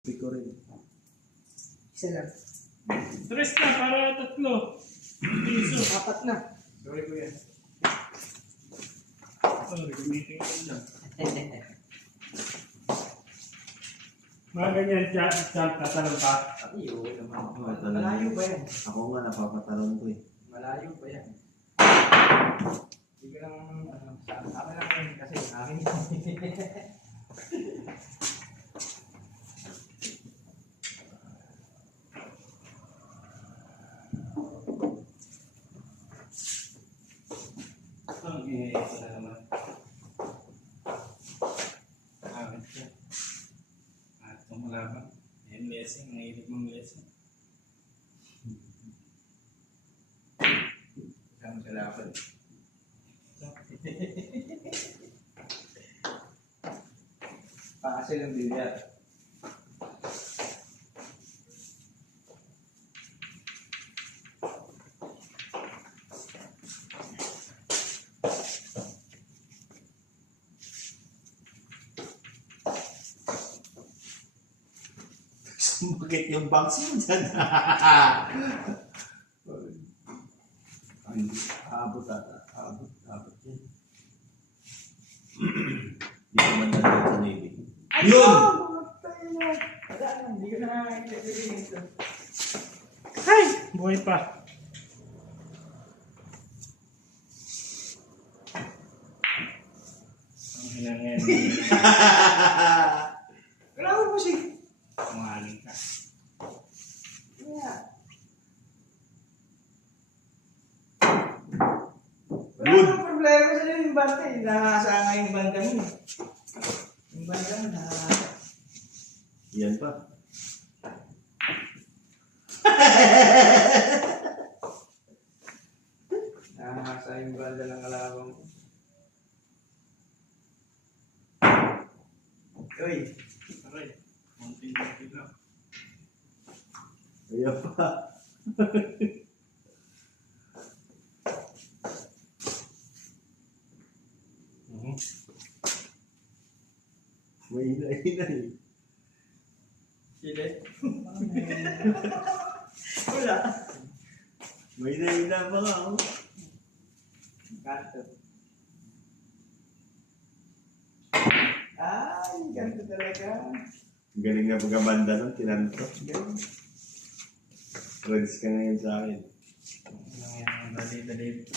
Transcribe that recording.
Ko rin. Isa lang. Tres na, para tatlo. Piso. Apat na. Sorry ko yan. Sorry, gamitin ko lang. Mga ganyan, chat, tatanong ka. Ay, oo naman. Tatanong. Malayo ba yan? Ako nga, napapatalon ko eh. Malayo ba yan? Hindi ko lang, sa akin lang yun kasi akin Ang ginagawa na naman. Awit siya. At itong malaban. Ayan, lesson. Nahilig mong lesson. Kasama sa laban. Pakasal ang bilyar. Sumakit yung vaccine dyan. Ay, abot ata. Abot yan. Hindi ko man nandun sa Navy. Yun! Matay na. Wala na, hindi ko na nakakita ito. Ay! Buhay pa. Ang hinangin. Wala ko musik. Kumaling ka. Wala. Wala Good. akong problema sa yung banda eh. Nakakasanga yung banda mo. Yung banda mo nakakasanga. Yan pa. Nakakasanga yung banda ng kalabang ko. Uy! Aray. Munti lang. Ayan pa. May hinay-hinay. Sile? Wala. May hinay-hinay pa nga ako. Kanto. Ay, ganito talaga. Galing na pagkabanda nun, tinanto. Ganun. Friends ka ngayon sa akin. Ano yan, dali-dali.